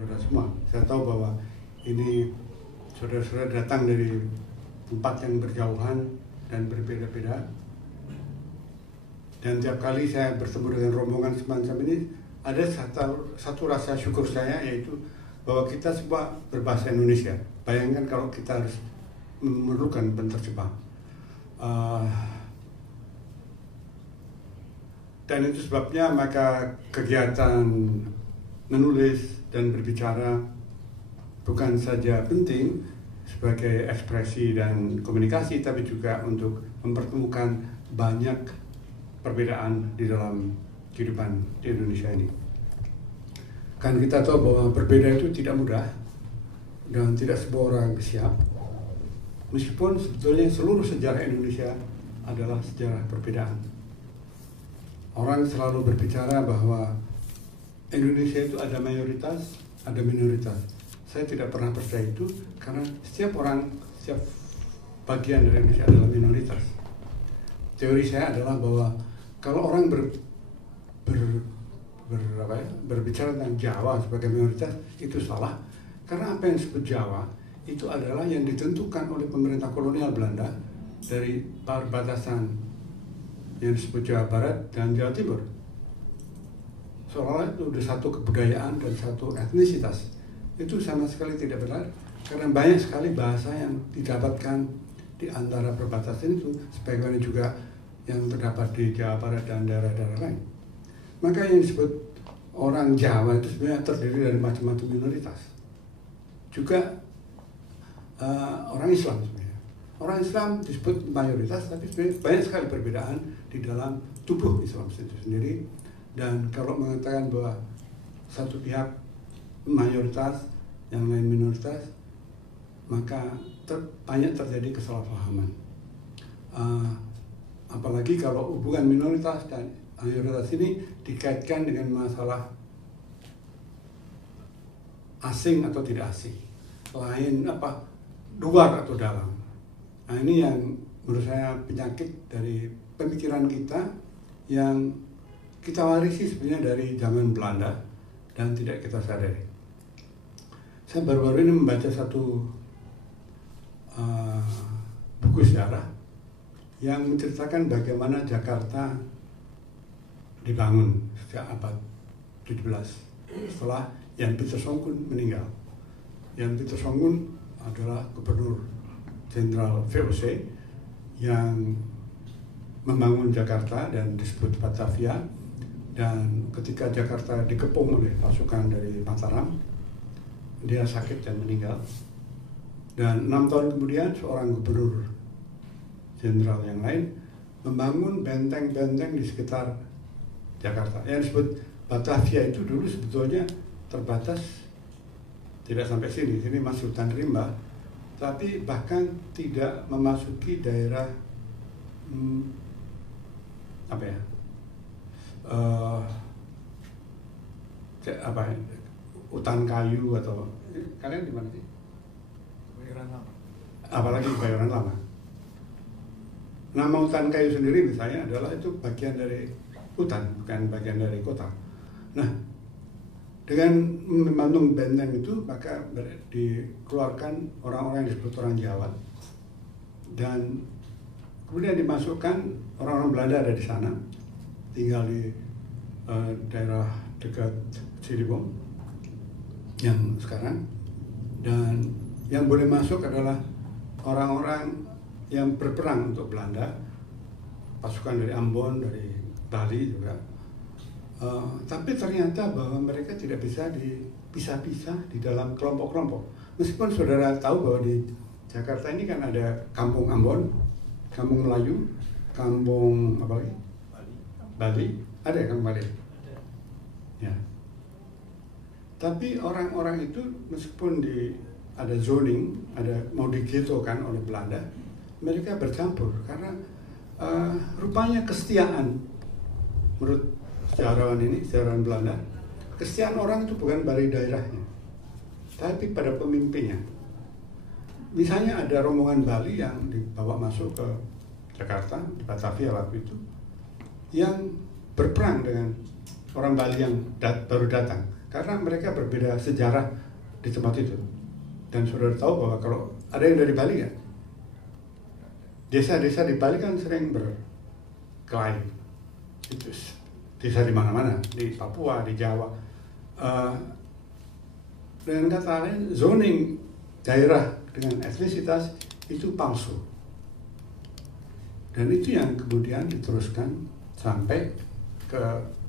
saudara semua. Saya tahu bahwa ini saudara-saudara datang dari tempat yang berjauhan dan berbeda-beda. Dan tiap kali saya bertemu dengan rombongan semacam ini, ada satu rasa syukur saya, yaitu bahwa kita semua berbahasa Indonesia. Bayangkan kalau kita harus memerlukan penerjemah. Dan itu sebabnya maka kegiatan menulis dan berbicara bukan saja penting sebagai ekspresi dan komunikasi, tapi juga untuk mempertemukan banyak perbedaan di dalam kehidupan di Indonesia ini. Kan kita tahu bahwa berbeda itu tidak mudah dan tidak semua orang siap. Meskipun sebetulnya seluruh sejarah Indonesia adalah sejarah perbedaan. Orang selalu berbicara bahwa Indonesia itu ada mayoritas, ada minoritas. Saya tidak pernah percaya itu, karena setiap bagian dari Indonesia adalah minoritas. Teori saya adalah bahwa kalau orang berbicara tentang Jawa sebagai minoritas, itu salah. Karena apa yang disebut Jawa itu adalah yang ditentukan oleh pemerintah kolonial Belanda dari perbatasan yang disebut Jawa Barat dan Jawa Timur. Seolah-olah itu sudah satu kebudayaan dan satu etnisitas. Itu sama sekali tidak benar, karena banyak sekali bahasa yang didapatkan di antara perbatasan itu, sebagaimana juga yang terdapat di Jawa Barat dan daerah-daerah lain. Maka yang disebut orang Jawa itu sebenarnya terdiri dari macam-macam minoritas. Juga orang Islam sebenarnya. Orang Islam disebut mayoritas, tapi sebenarnya banyak sekali perbedaan di dalam tubuh Islam itu sendiri. Dan kalau mengatakan bahwa satu pihak mayoritas, yang lain minoritas, maka banyak terjadi kesalahpahaman. Apalagi kalau hubungan minoritas dan mayoritas ini dikaitkan dengan masalah asing atau tidak asing, lain luar atau dalam. Nah, ini yang menurut saya penyakit dari pemikiran kita yang kita warisi sebenarnya dari zaman Belanda dan tidak kita sadari. Saya baru-baru ini membaca satu buku sejarah yang menceritakan bagaimana Jakarta dibangun sejak abad 17 setelah Jan Pieter Soenkoen meninggal. Jan Pieter Soenkoen adalah gubernur jenderal VOC yang membangun Jakarta dan disebut Batavia, dan ketika Jakarta dikepung oleh pasukan dari Mataram, dia sakit dan meninggal. Dan 6 tahun kemudian seorang gubernur jenderal yang lain membangun benteng-benteng di sekitar Jakarta. Yang disebut Batavia itu dulu sebetulnya terbatas, tidak sampai sini masih hutan rimba, tapi bahkan tidak memasuki daerah hutan kayu atau kalian di mana sih? Kebayoran Lama. Apalagi Kebayoran Lama. Nama hutan kayu sendiri misalnya adalah itu bagian dari hutan, bukan bagian dari kota. Nah, dengan membangun benteng itu maka dikeluarkan orang-orang yang disebut orang Jawa, dan kemudian dimasukkan orang-orang Belanda ada di sana, tinggal di daerah dekat Ciliwung yang sekarang, dan yang boleh masuk adalah orang-orang yang berperang untuk Belanda, pasukan dari Ambon, dari Bali juga. Tapi ternyata bahwa mereka tidak bisa dipisah-pisah di dalam kelompok-kelompok. Meskipun saudara tahu bahwa di Jakarta ini kan ada Kampung Ambon, Kampung Melayu, Kampung apa lagi? Bali. Ada ya Kampung Bali? Ada. Ya. Tapi orang-orang itu meskipun ada zoning, mau digetokan oleh Belanda, mereka bercampur karena rupanya kesetiaan menurut sejarawan Belanda, kesetiaan orang itu bukan pada daerahnya, tapi pada pemimpinnya. Misalnya ada rombongan Bali yang dibawa masuk ke Jakarta, di Batavia waktu itu, yang berperang dengan orang Bali yang baru datang. karena mereka berbeda sejarah di tempat itu. Dan saudara tahu bahwa kalau ada yang dari Bali ya, desa-desa di Bali kan sering berkelahi. Itu desa di mana-mana, di Papua, di Jawa. Dengan kata lain, zoning daerah dengan etnisitas itu palsu. Dan itu yang kemudian diteruskan sampai ke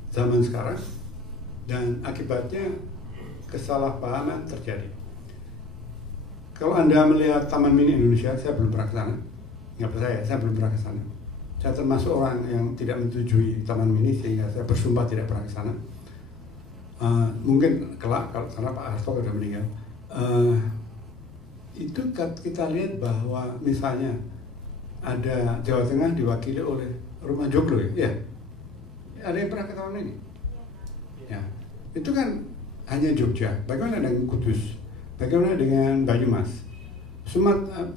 zaman sekarang, dan akibatnya kesalahpahaman terjadi. Kalau Anda melihat Taman Mini Indonesia, saya belum pernah ke sana. Nggak percaya, saya belum pernah ke sana. Saya termasuk orang yang tidak menyetujui Taman Mini, sehingga saya bersumpah tidak pernah ke sana. Mungkin kelak karena Pak Harto sudah meninggal. Itu kita lihat bahwa misalnya ada Jawa Tengah diwakili oleh Rumah Joglo ya. Ada yang pernah ke Taman Mini? Ya. Itu kan hanya Jogja. Bagaimana dengan Kudus? Bagaimana dengan Banyumas?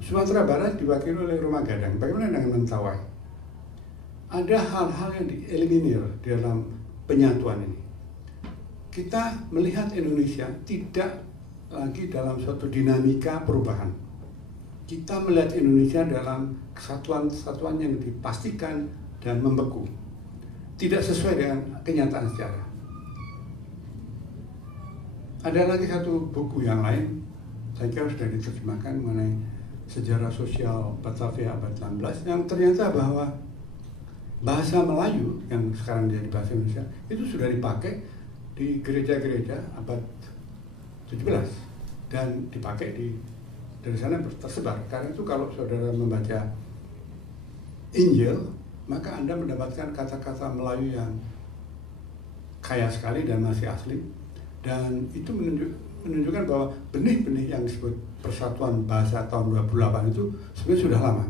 Sumatera Barat diwakili oleh Rumah Gadang. Bagaimana dengan Mentawai? Ada hal-hal yang dieliminir di dalam penyatuan ini. Kita melihat Indonesia tidak lagi dalam suatu dinamika perubahan. Kita melihat Indonesia dalam kesatuan-kesatuan yang dipastikan dan membeku. Tidak sesuai dengan kenyataan sejarah. Ada lagi satu buku yang lain, saya kira sudah diterjemahkan, mengenai sejarah sosial Batavia abad 16, yang ternyata bahwa bahasa Melayu yang sekarang jadi bahasa Indonesia itu sudah dipakai di gereja-gereja abad 17 dan dipakai dari sana tersebar. Karena itu kalau saudara membaca Injil, maka Anda mendapatkan kata-kata Melayu yang kaya sekali dan masih asli. Dan itu menunjukkan bahwa benih-benih yang disebut Persatuan Bahasa tahun 28 itu sebenarnya sudah lama.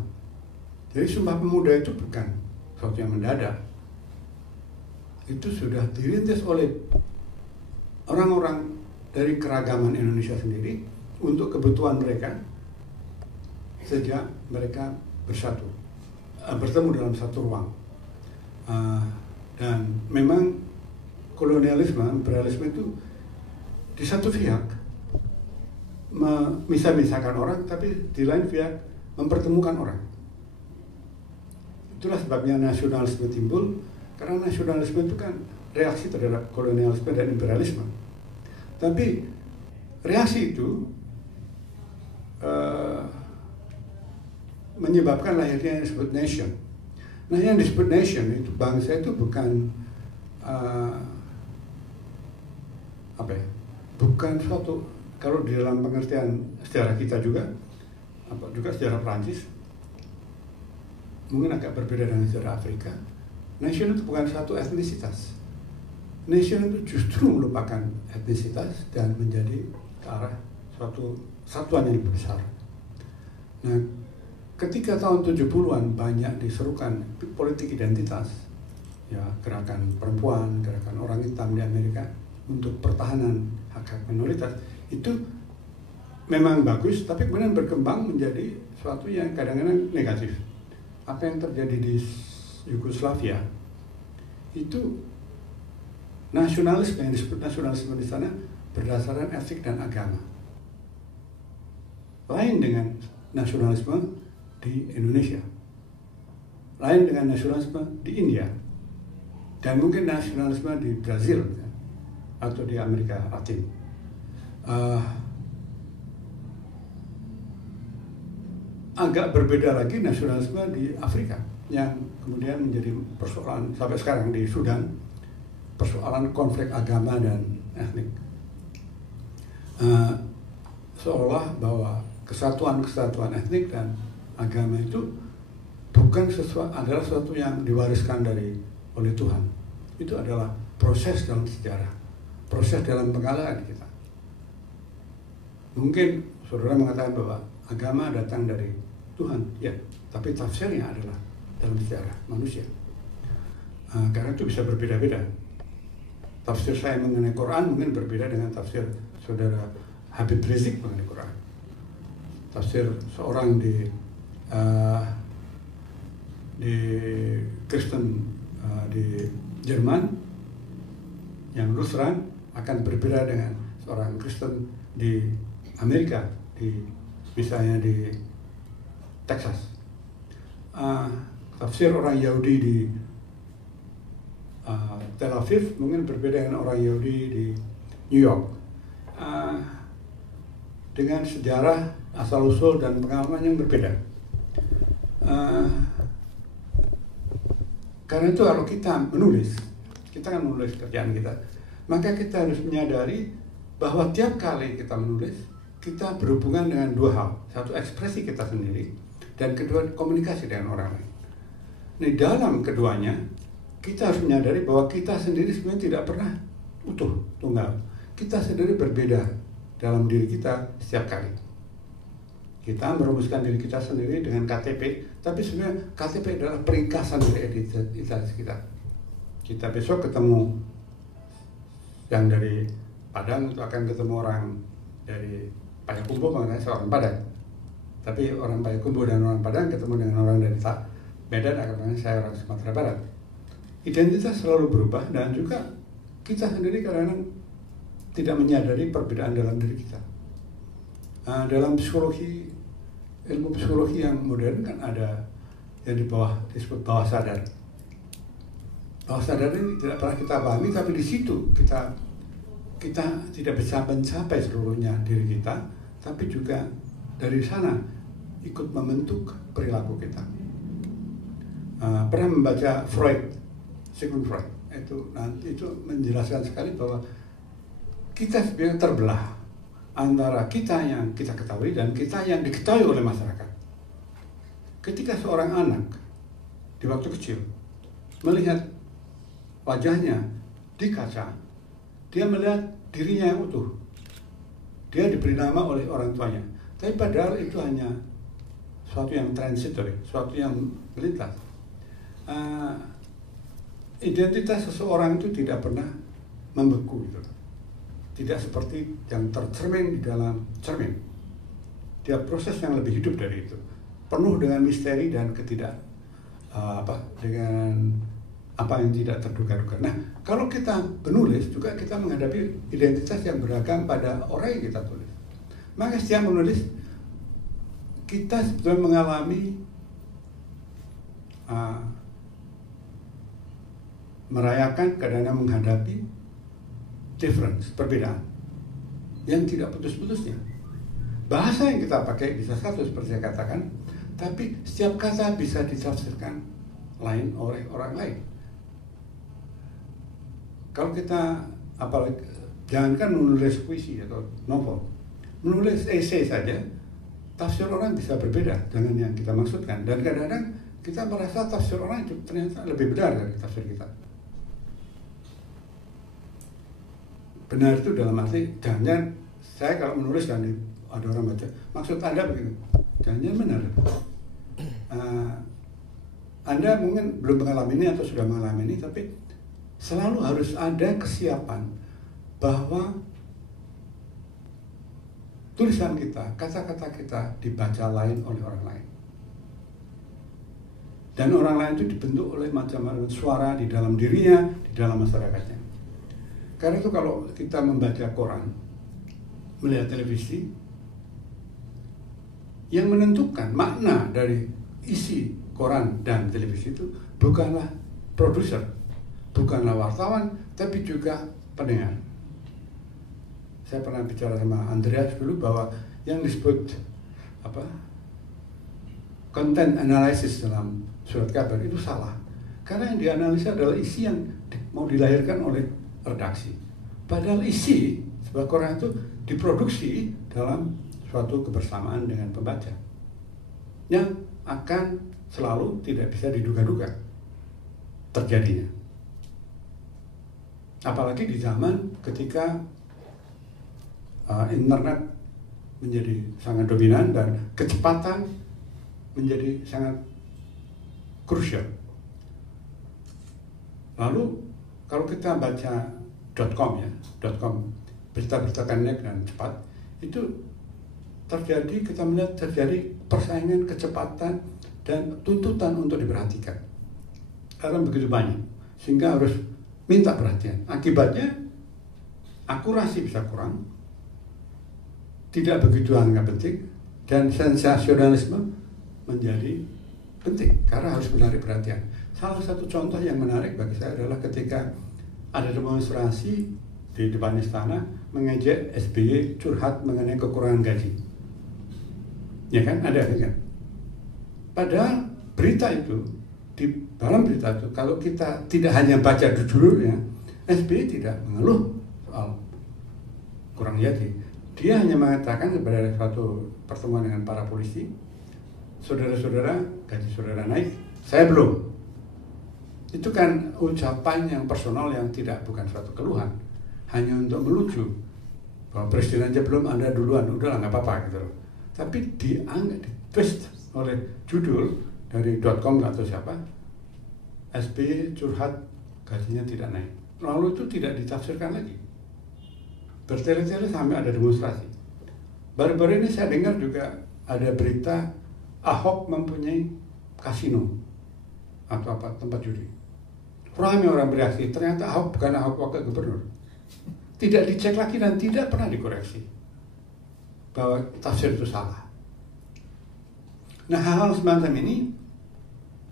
Jadi Sumpah Pemuda itu bukan sesuatu yang mendadak. Itu sudah dirintis oleh orang-orang dari keragaman Indonesia sendiri untuk kebutuhan mereka sejak mereka bersatu, bertemu dalam satu ruang. Dan memang kolonialisme, imperialisme itu di satu pihak memisah-misahkan orang, tapi di lain pihak mempertemukan orang. Itulah sebabnya nasionalisme timbul, karena nasionalisme itu kan reaksi terhadap kolonialisme dan imperialisme. Tapi reaksi itu menyebabkan lahirnya yang disebut nation. Nah, yang disebut nation itu, bangsa itu bukan bukan suatu, kalau di dalam pengertian sejarah kita juga sejarah Prancis, mungkin agak berbeda dengan sejarah Afrika. Nation itu bukan satu etnisitas. Nation itu justru melupakan etnisitas dan menjadi ke arah suatu satuan yang lebih besar. Nah, ketika tahun 70-an banyak diserukan politik identitas, ya, gerakan perempuan, gerakan orang hitam di Amerika untuk pertahanan hak-hak minoritas, itu memang bagus, tapi kemudian berkembang menjadi sesuatu yang kadang-kadang negatif. Apa yang terjadi di Yugoslavia itu nasionalisme, yang disebut nasionalisme di sana berdasarkan etik dan agama. Lain dengan nasionalisme di Indonesia, lain dengan nasionalisme di India, dan mungkin nasionalisme di Brazil atau di Amerika Latin. Agak berbeda lagi nasionalisme di Afrika, yang kemudian menjadi persoalan sampai sekarang di Sudan, persoalan konflik agama dan etnik. Seolah bahwa kesatuan etnik dan agama itu bukan adalah sesuatu yang diwariskan oleh Tuhan. Itu adalah proses dalam sejarah, proses dalam pengalaman kita. Mungkin saudara mengatakan bahwa agama datang dari Tuhan, ya, tapi tafsirnya adalah dalam sejarah manusia. Karena itu bisa berbeda-beda. Tafsir saya mengenai Quran mungkin berbeda dengan tafsir saudara Habib Rizik mengenai Quran. Tafsir seorang di Kristen di Jerman yang Lutheran akan berbeda dengan seorang Kristen di Amerika, misalnya di Texas. Tafsir orang Yahudi di Tel Aviv mungkin berbeda dengan orang Yahudi di New York. Dengan sejarah, asal-usul, dan pengalaman yang berbeda. Karena itu kalau kita kan menulis kerjaan kita, maka kita harus menyadari bahwa tiap kali kita menulis, kita berhubungan dengan dua hal. Satu, ekspresi kita sendiri, dan kedua, komunikasi dengan orang lain. Nah, dalam keduanya, kita harus menyadari bahwa kita sendiri sebenarnya tidak pernah utuh, tunggal. Kita sendiri berbeda dalam diri kita setiap kali. Kita merumuskan diri kita sendiri dengan KTP, tapi sebenarnya KTP adalah peringkasan dari identitas kita. Kita besok ketemu yang dari Padang, itu akan ketemu orang dari Payakumbuh, makanya seorang Padang. Tapi orang Payakumbuh dan orang Padang ketemu dengan orang dari Medan, akan makanya saya orang Sumatera Barat. Identitas selalu berubah, dan juga kita sendiri kadang-kadang tidak menyadari perbedaan dalam diri kita. Dalam ilmu psikologi yang modern kan ada yang disebut bawah sadar. Bawah sadar ini tidak pernah kita pahami, tapi di situ kita tidak bisa mencapai seluruhnya diri kita, tapi juga dari sana ikut membentuk perilaku kita. Pernah membaca Sigmund Freud, itu menjelaskan sekali bahwa kita sebenarnya terbelah antara kita yang kita ketahui dan kita yang diketahui oleh masyarakat. Ketika seorang anak di waktu kecil melihat wajahnya di kaca, dia melihat dirinya yang utuh. Dia diberi nama oleh orang tuanya. Tapi padahal itu hanya suatu yang transitory, suatu yang melintas. Identitas seseorang itu tidak pernah membeku gitu. Tidak seperti yang tercermin di dalam cermin. Dia proses yang lebih hidup dari itu, penuh dengan misteri dan dengan apa yang tidak terduga-duga. Nah, kalau kita menulis juga kita menghadapi identitas yang beragam pada orang yang kita tulis. Maka setiap menulis kita sebetulnya mengalami merayakan, kadang-kadang menghadapi difference, perbedaan yang tidak putus-putusnya. Bahasa yang kita pakai bisa satu seperti saya katakan, tapi setiap kata bisa ditafsirkan lain oleh orang lain. Kalau kita, apalagi jangankan menulis puisi atau novel, menulis esai saja, tafsir orang bisa berbeda dengan yang kita maksudkan. Dan kadang-kadang kita merasa tafsir orang itu ternyata lebih benar dari tafsir kita. Benar itu dalam arti, jangan saya kalau menulis dan ada orang baca, maksud Anda begini, jangan benar. Anda mungkin belum mengalami ini atau sudah mengalami ini, tapi selalu harus ada kesiapan bahwa tulisan kita, kata-kata kita dibaca lain oleh orang lain. Dan orang lain itu dibentuk oleh macam-macam suara di dalam dirinya, di dalam masyarakatnya. Karena itu kalau kita membaca koran, melihat televisi, yang menentukan makna dari isi koran dan televisi itu bukanlah produser, bukanlah wartawan, tapi juga pendengar. Saya pernah bicara sama Andreas dulu bahwa yang disebut content analysis dalam surat kabar itu salah. Karena yang dianalisa adalah isi yang mau dilahirkan oleh redaksi. Padahal isi sebuah koran itu diproduksi dalam suatu kebersamaan dengan pembaca yang akan selalu tidak bisa diduga-duga terjadinya. Apalagi di zaman ketika internet menjadi sangat dominan dan kecepatan menjadi sangat krusial. Lalu kalau kita baca .com berita-berita pendek dan cepat, itu kita melihat terjadi persaingan kecepatan dan tuntutan untuk diperhatikan. Karena begitu banyak, sehingga harus minta perhatian. Akibatnya akurasi bisa kurang, tidak begitu anggap penting, dan sensasionalisme menjadi penting karena harus menarik perhatian. Salah satu contoh yang menarik bagi saya adalah ketika ada demonstrasi di depan istana mengejek SBY curhat mengenai kekurangan gaji. Ya kan, ada kan? Padahal berita itu, di dalam berita itu, kalau kita tidak hanya baca judulnya, SBY tidak mengeluh soal kurang gaji. Dia hanya mengatakan kepada suatu pertemuan dengan para polisi, saudara-saudara, gaji saudara naik, saya belum. Itu kan ucapan yang personal yang bukan suatu keluhan, hanya untuk melucu bahwa presiden aja belum, Anda duluan, udahlah nggak apa-apa gitu. Tapi dianggap, twist oleh judul dari .com atau siapa, SBY curhat gajinya tidak naik. Lalu itu tidak ditafsirkan lagi. Bertele-tele sampai ada demonstrasi. Baru-baru ini saya dengar juga ada berita Ahok mempunyai kasino atau apa, tempat judi. Ramai orang bereaksi, ternyata Ahok bukan Ahok wakil gubernur. Tidak dicek lagi dan tidak pernah dikoreksi bahwa tafsir itu salah. Nah, hal-hal semacam ini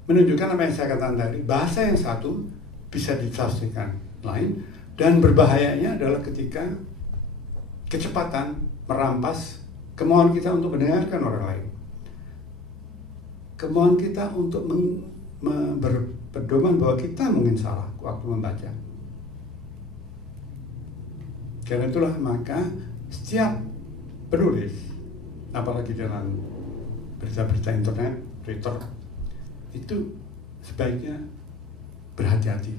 menunjukkan apa yang saya katakan tadi, bahasa yang satu bisa ditafsirkan lain, dan berbahayanya adalah ketika kecepatan merampas kemauan kita untuk mendengarkan orang lain, kemauan kita untuk berpedoman bahwa kita mungkin salah waktu membaca. Karena itulah maka setiap penulis, apalagi dalam berita-berita internet, Twitter, itu sebaiknya berhati-hati,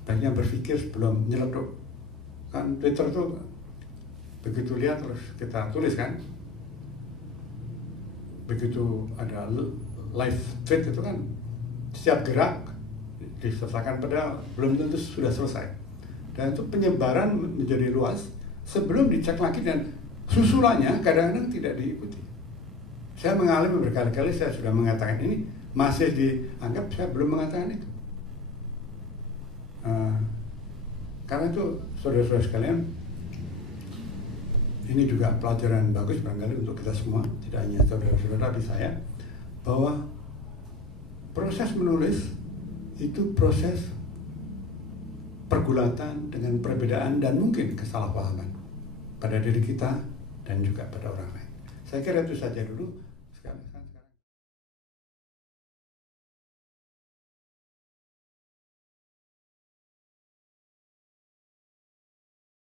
sebaiknya berpikir sebelum nyeletuk. Kan Twitter itu begitu lihat terus kita tulis kan, begitu ada live tweet itu kan setiap gerak disertakan pedal, belum tentu sudah selesai, dan itu penyebaran menjadi luas sebelum dicek lagi, dan susulannya kadang-kadang tidak diikuti. Saya mengalami berkali-kali, saya sudah mengatakan ini, masih dianggap saya belum mengatakan itu. Karena itu saudara-saudara sekalian, ini juga pelajaran bagus barangkali untuk kita semua, tidak hanya saudara-saudara tapi saya, bahwa proses menulis itu proses pergulatan dengan perbedaan dan mungkin kesalahpahaman pada diri kita dan juga pada orang lain. Saya kira itu saja dulu.